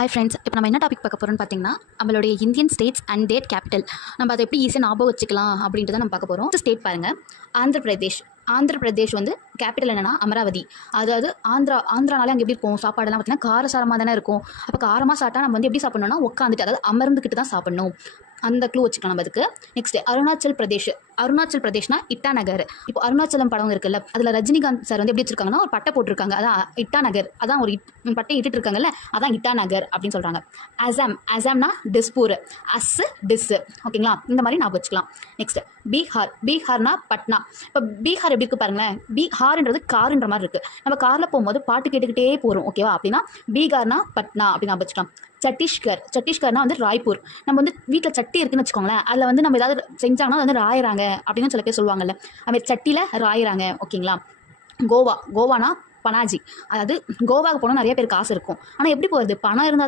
Hi friends, இப்போ நம்ம என்ன டாபிக் பார்க்க போகிறோம்னு பார்த்தீங்கன்னா, நம்மளுடைய Indian states and that capital. நம்ம அதை எப்படி ஈஸியாக ஞாபகம் வச்சுக்கலாம் அப்படின்ட்டு தான் நம்ம பார்க்க போகிறோம். ஸ்டேட் பாருங்கள், ஆந்திர பிரதேஷ் வந்து கேபிட்டல் என்னென்னா அமராவதி. அதாவது ஆந்திரானாலே அங்கே எப்படி இருக்கும், சாப்பாடெல்லாம் பார்த்தீங்கன்னா காரசாரமாக தானே இருக்கும். அப்போ காரமாக சாப்பிட்டா நம்ம வந்து எப்படி சாப்பிட்ணுன்னா உட்காந்துட்டு, அதாவது அமர்ந்துக்கிட்டு தான் சாப்பிட்ணும். அந்த க்ளூ வச்சுக்கலாம் நம்ம அதுக்கு. நெக்ஸ்ட் அருணாச்சல் பிரதேஷ்னா இட்டாநகர். இப்போ அருணாச்சலம் படம் இருக்குல்ல, அதில் ரஜினிகாந்த் சார் வந்து எப்படி வச்சிருக்காங்கன்னா ஒரு பட்டை போட்டிருக்காங்க, அதான் இட்டாநகர். அதான் ஒரு பட்டை இட்டுட்டு இருக்காங்கல்ல, அதான் இட்டாநகர் அப்படின்னு சொல்கிறாங்க. அசாம்னா டிஸ்பூர், டிஸ். ஓகேங்களா, இந்த மாதிரி நான் வச்சுக்கலாம். நெக்ஸ்ட் பீகார்னா பட்னா. இப்போ பீகார் எப்படி இருக்கு பாருங்களேன், பீகார்ன்றது காருன்ற மாதிரி இருக்குது. நம்ம காரில் போகும்போது பாட்டு கேட்டுக்கிட்டே போகிறோம், ஓகேவா? அப்படின்னா பீகார்னா பட்னா அப்படின்னு நான் வச்சுக்கலாம். சத்தீஸ்கர்னா வந்து ராய்ப்பூர். நம்ம வந்து வீட்டில் சட்டி இருக்குன்னு வச்சுக்கோங்களேன், அதில் வந்து நம்ம ஏதாவது செஞ்சாங்கன்னா வந்து ராயிறாங்க அப்படின்னு சில பேர் சொல்லுவாங்கல்ல, அது சட்டியில் ராயிறாங்க. ஓகேங்களா. கோவானா பனாஜி. அதாவது கோவாவுக்கு போனால் நிறைய பேருக்கு ஆசை இருக்கும், ஆனால் எப்படி போகிறது, பணம் இருந்தால்